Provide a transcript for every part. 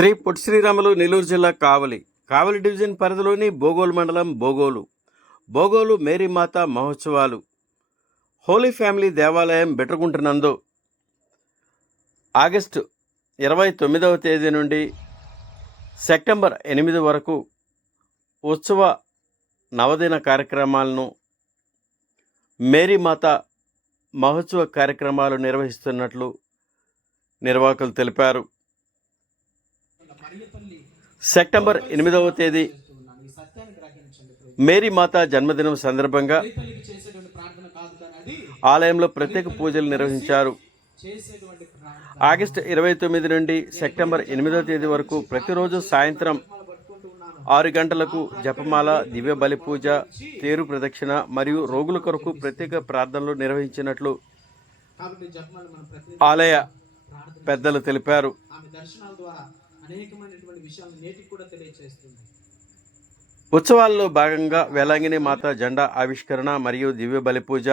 శ్రీ పొట్టి శ్రీరాములు నెల్లూరు జిల్లా కావలి. కావలి డివిజన్ పరిధిలోని బోగోలు మండలం బోగోలు. బోగోలు మేరీమాత మహోత్సవాలు. హోలీ ఫ్యామిలీ దేవాలయం బెటరుగుంటున్నందు ఆగస్టు ఇరవై తొమ్మిదవ తేదీ నుండి సెప్టెంబర్ ఎనిమిది వరకు ఉత్సవ నవదిన కార్యక్రమాలను మేరీమాత మహోత్సవ కార్యక్రమాలు నిర్వహిస్తున్నట్లు నిర్వాహకులు తెలిపారు. సెప్టెంబర్ ఎనిమిదవ తేదీ మేరీ మాత జన్మదినం సందర్భంగా ఆలయంలో ప్రత్యేక పూజలు నిర్వహించారు. ఆగస్టు ఇరవై తొమ్మిది నుండి సెప్టెంబర్ ఎనిమిదవ తేదీ వరకు ప్రతిరోజు సాయంత్రం ఆరు గంటలకు జపమాల దివ్య బలి పూజ తేరు ప్రదక్షిణ మరియు రోగుల కొరకు ప్రత్యేక ప్రార్థనలు నిర్వహించినట్లు ఆలయ పెద్దలు తెలిపారు. దర్శనాల ద్వారా అనేకమైనటువంటి విషయాలు నేటికి కూడా ఉత్సవాల్లో భాగంగా వేలాంగిని మాత జెండా ఆవిష్కరణ మరియు దివ్య బలి పూజ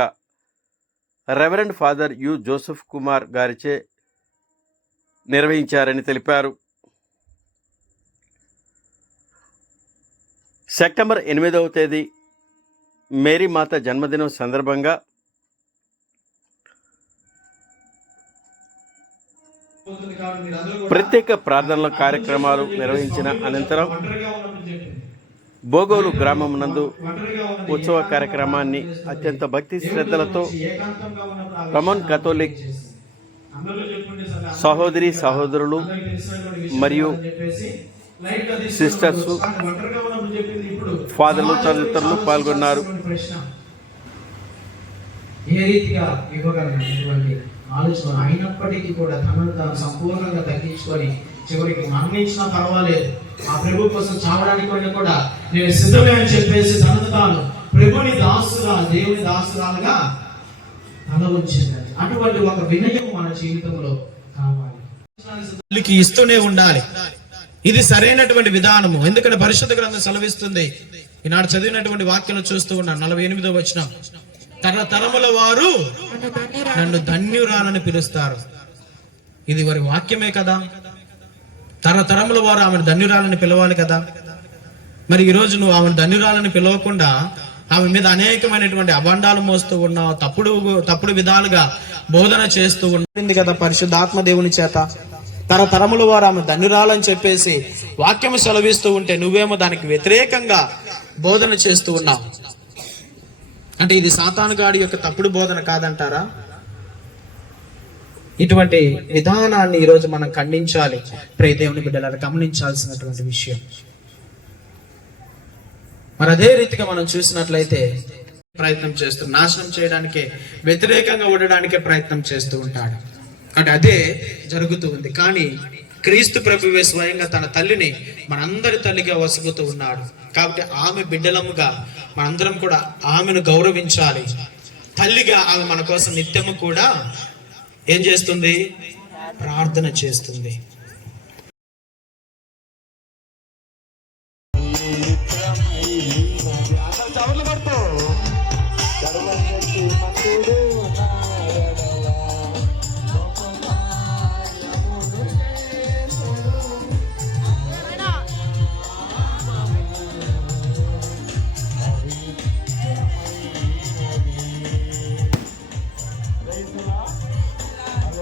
reverend father U Joseph Kumar గారిచే నిర్వహించారని తెలిపారు. సెప్టెంబర్ ఎనిమిదవ తేదీ మేరీ మాత జన్మదినం సందర్భంగా ప్రత్యేక ప్రార్థనల కార్యక్రమాలు నిర్వహించిన అనంతరం బోగోలు గ్రామం నందు ఉత్సవ కార్యక్రమాన్ని అత్యంత భక్తి శ్రద్ధలతో రమన్ కథోలిక్ సహోదరి సహోదరులు మరియు సిస్టర్స్ ఫాదర్లు తదితరులు పాల్గొన్నారు. ఏ రీతిగా ఇవ్వగలిగినటువంటి ఆలోచన అయినప్పటికీ కూడా తనను తాను సంపూర్ణంగా తగ్గించుకొని చివరికి మరణించినా పర్వాలేదు. ఆ ప్రభు కోసం చావడానికి కూడా నేను సిద్ధమే అని చెప్పేసి తనను తాను ప్రభుని దాసురా దేవుని దాసురాలుగా తల ఉంచిందండి అటువంటి ఒక వినయం మన జీవితంలో కావాలి. ఇస్తూనే ఉండాలి. ఇది సరైనటువంటి విధానము. ఎందుకంటే పరిశుద్ధ గ్రంథం సెలవిస్తుంది. ఈనాడు చదివినటువంటి వాక్యం చూస్తూ ఉన్నాను. నలభై ఎనిమిదో వచ్చిన తరతరముల వారు నన్ను ధన్యురాలని పిలుస్తారు. ఇది వారి వాక్యమే కదా? తరతరముల వారు ఆమెను ధన్యురాలని పిలవాలి కదా? మరి ఈ రోజు నువ్వు ఆమెను ధన్యురాలని పిలవకుండా ఆమె మీద అనేకమైనటువంటి అబండాలు మోస్తూ ఉన్నావు తప్పుడు తప్పుడు విధాలుగా బోధన చేస్తూ ఉంటుంది కదా పరిశుద్ధాత్మ దేవుని చేత. తరతరముల వారు ఆమె ధన్యురాలని చెప్పేసి వాక్యము సెలవిస్తూ ఉంటే నువ్వేమో దానికి వ్యతిరేకంగా బోధన చేస్తూ ఉన్నావు. అంటే ఇది సాతానుగాడి యొక్క తప్పుడు బోధన కాదంటారా? ఇటువంటి విధానాన్ని ఈరోజు మనం ఖండించాలి. ప్రయదేవుని బిడ్డలను గమనించాల్సినటువంటి విషయం. మరి అదే రీతిగా మనం చూసినట్లయితే ప్రయత్నం చేస్తూ నాశనం చేయడానికే వ్యతిరేకంగా ఉండడానికే ప్రయత్నం చేస్తూ ఉంటాడు. అంటే అదే జరుగుతూ ఉంది. కానీ క్రీస్తు ప్రభువే స్వయంగా తన తల్లిని మనందరి తల్లిగా వసుగుతూ ఉన్నాడు. కాబట్టి ఆమె బిడ్డలముగా మనందరం కూడా ఆమెను గౌరవించాలి. తల్లిగా ఆమె మన కోసం నిత్యము కూడా ఏం చేస్తుంది? ప్రార్థన చేస్తుంది.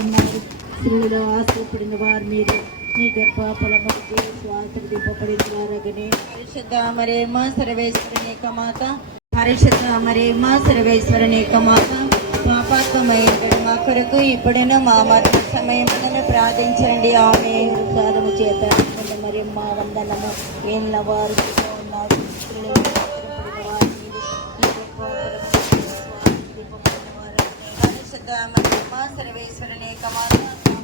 ఉన్నారు. స్త్రీలో ఆశ్రయపడిన వారి మీద మీ గర్భ ఫలముకి స్వాతంత్రింపబడిన వారగనే పరిశుద్ధ మరేమ సర్వేశ్వరుని కమాత మాత. పరిశుద్ధ మరేమ సర్వేశ్వరుని కమాత మాత. పాపాత్మైన మా కొరకు ఇప్పుడును మా మరణ సమయములను ప్రార్థించండి. ఆమె సాధము చేత మరి మా వందనము ఏళ్ళ వారు ఉన్నారు. స్త్రీలలో సర్వేశ్వరుని యొక్క మాత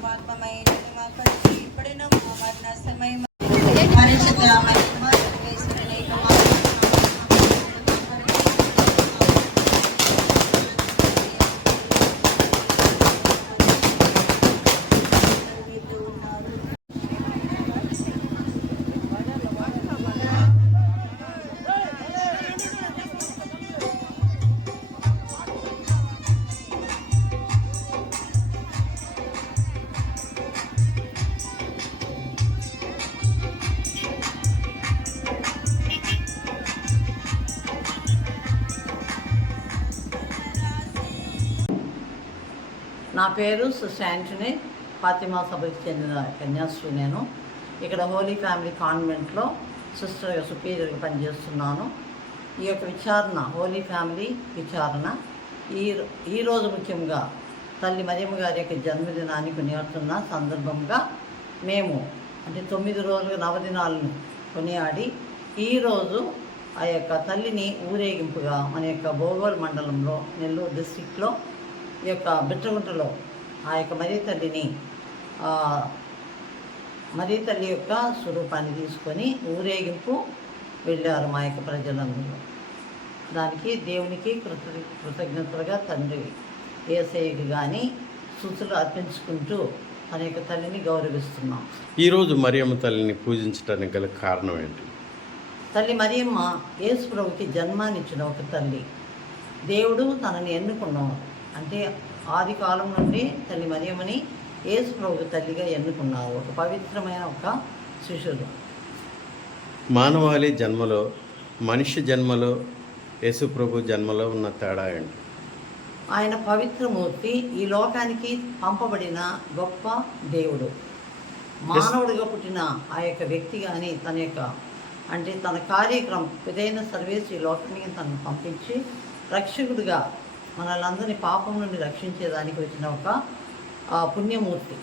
పాపాత్మైన మా కొరకు ఇప్పుడును మా నా పేరు సుశాంటిని ఫాతిమా సభకి చెందిన కన్యాశ్రీ నేను. ఇక్కడ హోలీ ఫ్యామిలీ కాన్వెంట్లో సిస్టర్ సుపీరియర్గా పనిచేస్తున్నాను. ఈ యొక్క విచారణ హోలీ ఫ్యామిలీ విచారణ ఈ ఈరోజు ముఖ్యంగా తల్లి మరియమ్మ గారి యొక్క జన్మదినాన్ని కొనియాడుతున్న సందర్భంగా మేము అంటే తొమ్మిది రోజులు నవదినాలను కొనియాడి ఈరోజు ఆ యొక్క తల్లిని ఊరేగింపుగా మన యొక్క భోగోల్ మండలంలో నెల్లూరు డిస్టిక్లో ఈ యొక్క బిట్రగుంటలో ఆ యొక్క మరీ తల్లిని మరీ తల్లి యొక్క స్వరూపాన్ని తీసుకొని ఊరేగింపు వెళ్ళారు మా యొక్క ప్రజలందరూ. దానికి దేవునికి కృత కృతజ్ఞతలుగా తండ్రి ఏసఐకి కానీ శుతులు అర్పించుకుంటూ తన యొక్క తల్లిని గౌరవిస్తున్నాం. ఈరోజు మరియమ్మ తల్లిని పూజించడానికి గల కారణం ఏంటి? తల్లి మరియమ్మ యేసు ప్రభుకి జన్మానిచ్చిన ఒక తల్లి. దేవుడు తనని ఎన్నుకున్నాడు అంటే ఆది కాలం నుండి తల్లి మరియమ్మని యేసు ప్రభుకి తల్లిగా ఎన్నుకున్నారు ఒక పవిత్రమైన ఒక శిశుడు మానవాళి జన్మలో మనిషి జన్మలో యేసుప్రభు జన్మలో ఉన్న తేడా ఏంటి? ఆయన పవిత్రమూర్తి ఈ లోకానికి పంపబడిన గొప్ప దేవుడు. మానవుడిగా పుట్టిన ఆ యొక్క వ్యక్తి కానీ తన యొక్క అంటే తన కార్యక్రమం ఏదైనా సర్వీస్ ఈ లోకానికి తనను పంపించి రక్షకుడిగా మనల్ని పాపం నుండి రక్షించేదానికి వచ్చిన ఒక పుణ్యమూర్తి.